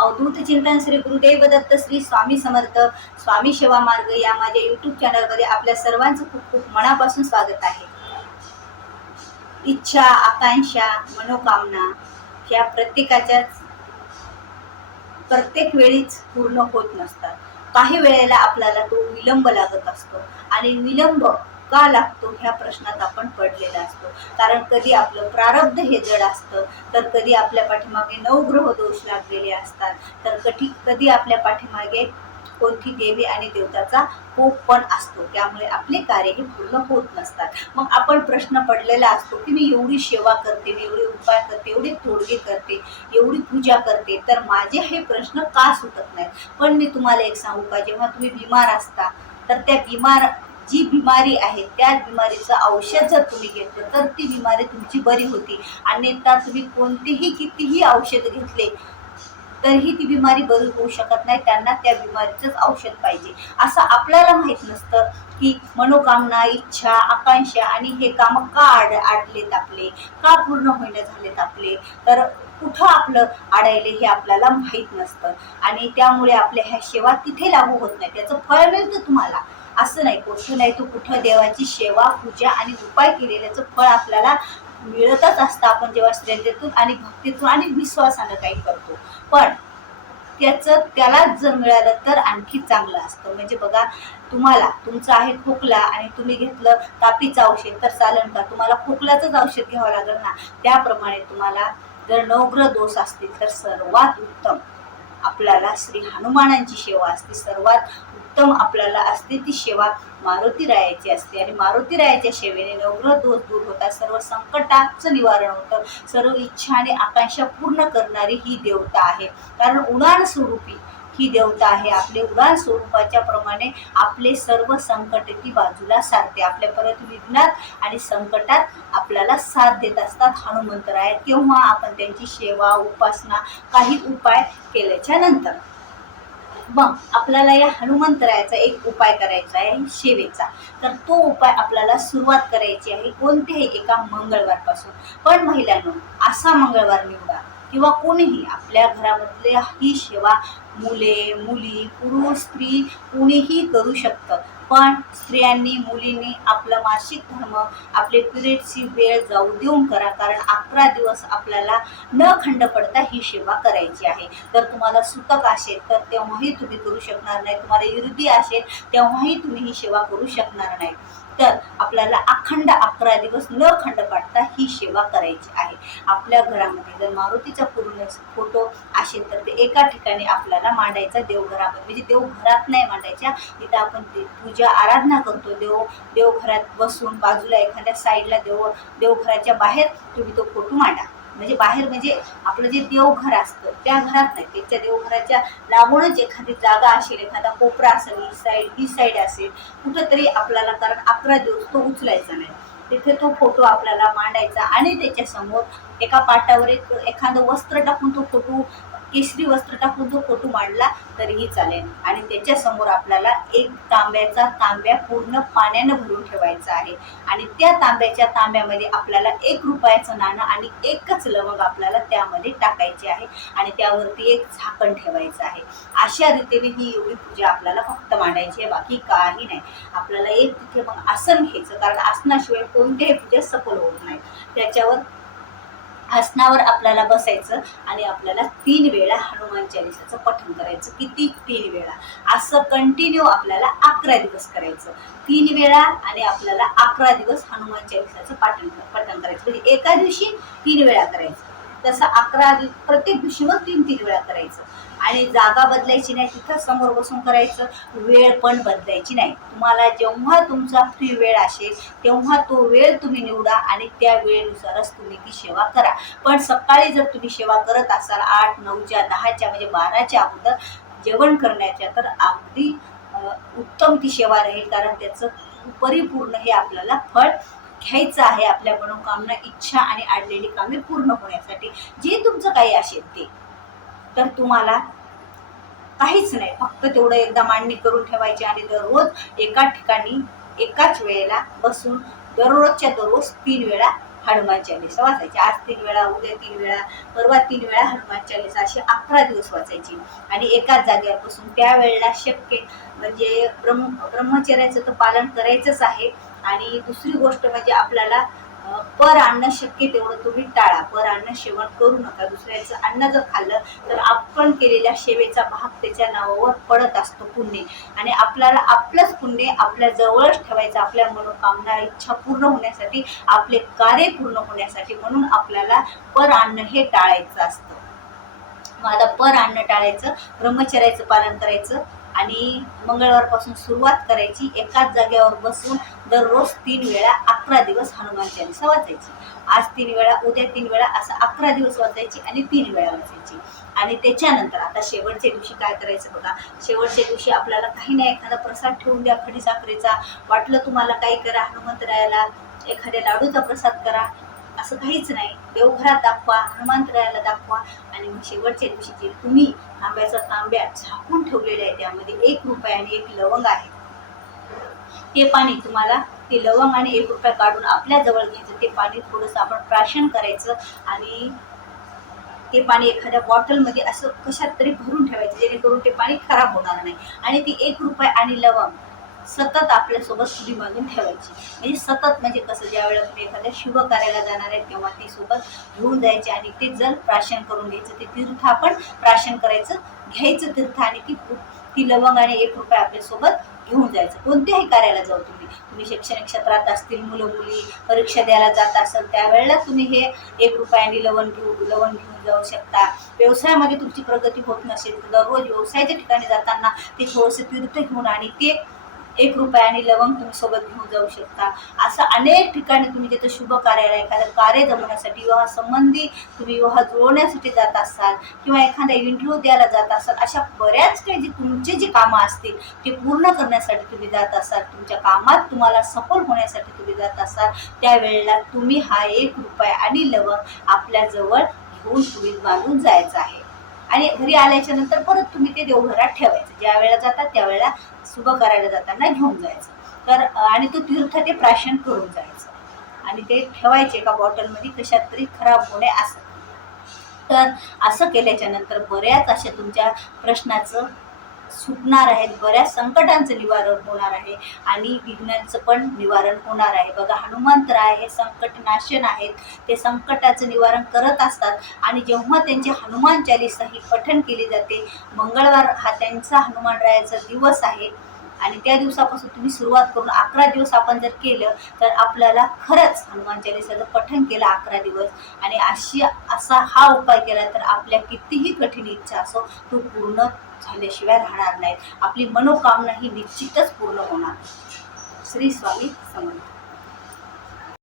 अवधूत चिंतन श्री गुरुदेव दत्त श्री स्वामी समर्थ स्वामी सेवा मार्ग या माझ्या युट्यूब चॅनलमध्ये आपल्या सर्वांचं खूप खूप मनापासून स्वागत आहे. इच्छा, आकांक्षा, मनोकामना या प्रत्येक वेळीच पूर्ण होत नसतात. काही वेळेला आपल्याला तो विलंब लागत असतो आणि विलंब का लागतो ह्या प्रश्नात आपण पडलेला असतो. कारण कधी आपलं प्रारब्ध हे जड असतं, तर कधी आपल्या पाठीमागे नवग्रह दोष लागलेले असतात, तर कधी आपल्या पाठीमागे कोणती देवी आणि देवताचा कोप पण असतो. त्यामुळे आपले कार्य हे पूर्ण होत नसतात. मग आपण प्रश्न पडलेला असतो की मी एवढी सेवा करते, मी एवढे उपाय करते, एवढे तोडगे करते, एवढी पूजा करते, तर माझे हे प्रश्न का सुटत नाहीत. पण मी तुम्हाला एक सांगू का, जेव्हा तुम्ही बिमार असता तर जी बिमारी आहे त्या बिमारीचं औषध जर तुम्ही घेतलं तर ती बिमारी तुमची बरी होती. अन्यथा तुम्ही कितीही औषध घेतले तरीही ती बिमारी बरी होऊ शकत नाही. त्यांना त्या बिमारीचंच औषध पाहिजे. असं आपल्याला माहित नसतं की मनोकामना, इच्छा, आकांक्षा आणि हे काम का आडलेत आपले, का पूर्ण होईना झालेत आपले, तर कुठं आपलं अडायले हे आपल्याला माहीत नसतं. आणि त्यामुळे आपल्या ह्या सेवा तिथे लागू होत नाही. त्याचं फळ मिळतं तुम्हाला, असं नाही. कुठं नाही तो कुठं देवाची सेवा, पूजा आणि उपाय केलेल्याचं फळ आपल्याला मिळतच असतं. आपण जेव्हा श्रद्धेतून आणि भक्तीतून आणि विश्वासानं काही करतो. पण त्याला जर मिळालं तर आणखी चांगलं असतं. म्हणजे बघा, तुमचं आहे खोकला आणि तुम्ही घेतलं तापीचं औषध तर चालेल का? तुम्हाला खोकल्याचंच औषध घ्यावं लागेल ना. त्याप्रमाणे तुम्हाला जर नवग्रह दोष असतील तर सर्वात उत्तम आपल्याला श्री हनुमानांची सेवा असते. सर्वात उत्तम आपल्याला असते ती सेवा मारुती रायाची असते. आणि मारुती रायाच्या सेवेने नवग्रह दोष दूर होतात, सर्व संकटाचं निवारण होतं, सर्व इच्छा आणि आकांक्षा पूर्ण करणारी ही देवता आहे. कारण उडाण स्वरूपी ही देवता आहे. आपले उडाण स्वरूपाच्या प्रमाणे आपले सर्व संकट ती बाजूला सारते. आपल्या परत विघ्नात आणि संकटात आपल्याला साथ देत असतात हनुमंतराय. तेव्हा आपण त्यांची सेवा, उपासना, काही उपाय केल्याच्या नंतर मग आपल्याला या हनुमंतरायाचा एक उपाय करायचा आहे सेवेचा. तर तो उपाय आपल्याला सुरुवात करायची आहे कोणत्याही एका मंगळवारपासून. पण महिलांनो, असा मंगळवार निवडा किंवा कोणीही आपल्या घरामधले ही सेवा मुले, मुली, पुरुष, स्त्री कोणीही करू शकतं. पण स्त्रियांनी, मुलींनी आपलं मासिक धर्म, आपले पिरियडची वेळ जाऊ देऊन करा. कारण 11 दिवस आपल्याला न खंड पडता ही सेवा करायची आहे. जर तुम्हाला सुतक असेल तर तेव्हाही तुम्ही करू शकणार नाही. तुम्हाला इर्दी असेल तेव्हाही तुम्ही ही सेवा करू शकणार नाही. तर आपल्याला अखंड 11 दिवस न खंड पाडता ही सेवा करायची आहे. आपल्या घरामध्ये जर मारुतीचा पूर्ण फोटो असेल तर ते एका ठिकाणी आपल्याला मांडायचा, देवघरामध्ये. म्हणजे देवघरात नाही मांडायच्या, तिथं आपण पूजा आराधना करतो देवघरात बसून बाजूला एखाद्या साईडला देवघराच्या बाहेर तुम्ही तो फोटो मांडा. म्हणजे बाहेर म्हणजे आपलं जे देवघर असतं त्या घरात नाही, त्याच्या देवघराच्या लागूनच एखादी जागा असेल, एखादा कोपरा असेल, ही साईड असेल कुठंतरी आपल्याला. कारण 11 दिवस तो उचलायचा नाही. तिथे तो फोटो आपल्याला मांडायचा आणि त्याच्या समोर एका पाटावर एखादं वस्त्र टाकून तो फोटो, केशरी वस्त्र टाकून तो फोटो मांडला तरीही चालेल. आणि त्याच्या समोर आपल्याला एक तांब्या पूर्ण पाण्यानं भरून ठेवायचा आहे. आणि त्या तांब्यामध्ये आपल्याला 1 रुपयाचं नाणं आणि एकच लवंग आपल्याला त्यामध्ये टाकायचे आहे. आणि त्यावरती एक झाकण ठेवायचं आहे. अशा रीतीने ही एवढी पूजा आपल्याला फक्त मांडायची आहे, बाकी काही नाही. आपल्याला एक तिथे मग आसन घ्यायचं, कारण आसनाशिवाय कोणत्याही पूजा सफल होत नाही. त्याच्यावर आसनावर आपल्याला बसायचं आणि आपल्याला 3 वेळा हनुमान चालीसाचं पठण करायचं. किती? 3 वेळा. असं कंटिन्यू आपल्याला 11 दिवस करायचं. 3 वेळा आणि आपल्याला 11 दिवस हनुमान चालीसाचं पठण करायचं. म्हणजे एका दिवशी 3 वेळा करायचं. तसं 11 प्रत्येक दिवशी मग 3 वेळा करायचं. आणि जागा बदलायची नाही, तिथं समोर बसून करायचं. वेळ पण बदलायची नाही. तुम्हाला जेव्हा तुमचा फ्री वेळ असेल तेव्हा तो वेळ तुम्ही निवडा आणि त्या वेळेनुसारच तुम्ही ती सेवा करा. पण सकाळी जर तुम्ही सेवा करत असाल 8, 9च्या, 10च्या म्हणजे 12च्या अगोदर जेवण करण्याच्या, तर अगदी उत्तम ती सेवा राहील. कारण त्याचं परिपूर्ण हे आपल्याला फळ घ्यायचं आहे. आपल्या मनोकामना, इच्छा आणि अडलेली कामे पूर्ण होण्यासाठी जे तुमचं काही असेल ते. तर तुम्हाला काहीच नाही, फक्त तेवढं एकदा मांडणी करून ठेवायची आणि दररोज एका ठिकाणी एकाच वेळेला बसून दररोजच्या दररोज 3 वेळा हनुमान चालीसा वाचायची. आज 3 वेळा, उद्या 3 वेळा, परवा 3 वेळा हनुमान चालीसा अशी 11 दिवस वाचायची. आणि एकाच जागेवर बसून त्यावेळेला शक्य म्हणजे ब्रह्मचर्याचं तर पालन करायचंच आहे. आणि दुसरी गोष्ट म्हणजे आपल्याला पर अन्न शक्य तेवढं तुम्ही टाळा. पर अन्न सेवन करू नका. दुसऱ्याचं अन्न जर खाल्लं तर आपण केलेल्या सेवेचा भाग त्याच्या नावावर पडत असतो पुण्य. आणि आपल्याला आपलंच पुण्य आपल्या जवळच ठेवायचं, आपल्या मनोकामना इच्छा पूर्ण होण्यासाठी, आपले कार्य पूर्ण होण्यासाठी. म्हणून आपल्याला पर अन्न हे टाळायचं असतं. मग आता पर अन्न टाळायचं, ब्रह्मचर्याचं पालन करायचं आणि मंगळवारपासून सुरुवात करायची. एकाच जागेवर बसून दररोज 3 वेळा 11 दिवस हनुमान चालीसा वाचायची. आज 3 वेळा, उद्या 3 वेळा, असं 11 दिवस वाचायची आणि 3 वेळा वाचायची. आणि त्याच्यानंतर आता शेवटच्या दिवशी काय करायचं बघा. शेवटच्या दिवशी आपल्याला काही नाही, एखादा प्रसाद ठेवून द्या खडीसाखरेचा. वाटलं तुम्हाला काही करा, हनुमंतरायाला एखाद्या लाडूचा प्रसाद करा. असं काहीच नाही. देवघरात दाखवा, हनुमंतरायाला दाखवा. आणि मग शेवटच्या दिवशी जे तुम्ही तांब्या झाकून ठेवलेले आहे त्यामध्ये 1 रुपया आणि 1 लवंग आहे, ते पाणी तुम्हाला, ते लवंग आणि 1 रुपया काढून आपल्या जवळ घ्यायचं. ते पाणी थोडंसं आपण प्राशन करायचं आणि ते पाणी एखाद्या बॉटलमध्ये असं कशात तरी भरून ठेवायचं, जेणेकरून ते पाणी खराब होणार नाही. आणि ती 1 रुपया आणि लवंग सतत आपल्यासोबत सुरी बांधून ठेवायची. म्हणजे सतत म्हणजे कसं, ज्या वेळेला तुम्ही एखाद्या शुभ कार्याला जाणार आहे तेव्हा ती सोबत घेऊन जायची आणि ते जल प्राशन करून घ्यायचं. ते तीर्थ आपण प्राशन करायचं, घ्यायचं तीर्थ आणि ती लवंग आणि 1 रुपया आपल्यासोबत घेऊन जायचं. कोणत्याही कार्याला जाऊ तुम्ही शैक्षणिक क्षेत्रात असतील, मुलं मुली परीक्षा द्यायला जात असाल त्यावेळेला तुम्ही हे 1 रुपया आणि लवंग घेऊन जाऊ शकता. व्यवसायामध्ये तुमची प्रगती होत नसेल तर दररोज व्यवसायाच्या ठिकाणी जाताना ते थोडंसं तीर्थ घेऊन आणि ते 1 रुपया आणि लवंग तुम्ही सोबत घेऊन जाऊ शकता. असं अनेक ठिकाणी तुम्ही जिथं शुभ कार्याला, एखादं कार्य जमवण्यासाठी, विवाह संबंधी तुम्ही विवाह जुळवण्यासाठी जात असाल किंवा एखादा इंटरव्ह्यू द्यायला जात असाल, अशा बऱ्याच काही तुमचे जे कामं असतील ते पूर्ण करण्यासाठी तुम्ही जात असाल, तुमच्या कामात तुम्हाला सफल होण्यासाठी तुम्ही जात असाल, त्यावेळेला तुम्ही हा 1 रुपया आणि लवंग आपल्या जवळ घेऊन सुरीत बांधून जायचं आहे. आणि घरी आल्याच्या नंतर परत तुम्ही ते देवघरात ठेवायचं. ज्या वेळेला जातात त्यावेळेला शुभ करायला जाताना घेऊन जायचं. तर आणि तो तीर्थ ते प्राशन करून जायचं आणि ते ठेवायचे एका बॉटलमध्ये, कशात तरी खराब होणे असं. तर असं केल्याच्या नंतर बऱ्याच अशा तुमच्या प्रश्नाचं सुटणार आहेत, बऱ्याच संकटांचं निवारण होणार आहे आणि विघ्नांचं पण निवारण होणार आहे. बघा, हनुमंतराय हे संकटनाशन आहेत. ते संकटाचं निवारण करत असतात. आणि जेव्हा त्यांची हनुमान चालीसा ही पठण केली जाते, मंगळवार हा त्यांचा हनुमानरायाचा दिवस आहे आणि त्या दिवसापासून तुम्ही सुरुवात करून 11 दिवस आपण जर केलं तर आपल्याला खरंच हनुमान चालीसाचं पठण केलं 11 दिवस आणि असा हा उपाय केला तर आपल्या कितीही कठीण इच्छा असो तो पूर्ण झाल्याशिवाय राहणार नाहीत. आपली मनोकामना ही निश्चितच पूर्ण होणार. श्री स्वामी समर्थ.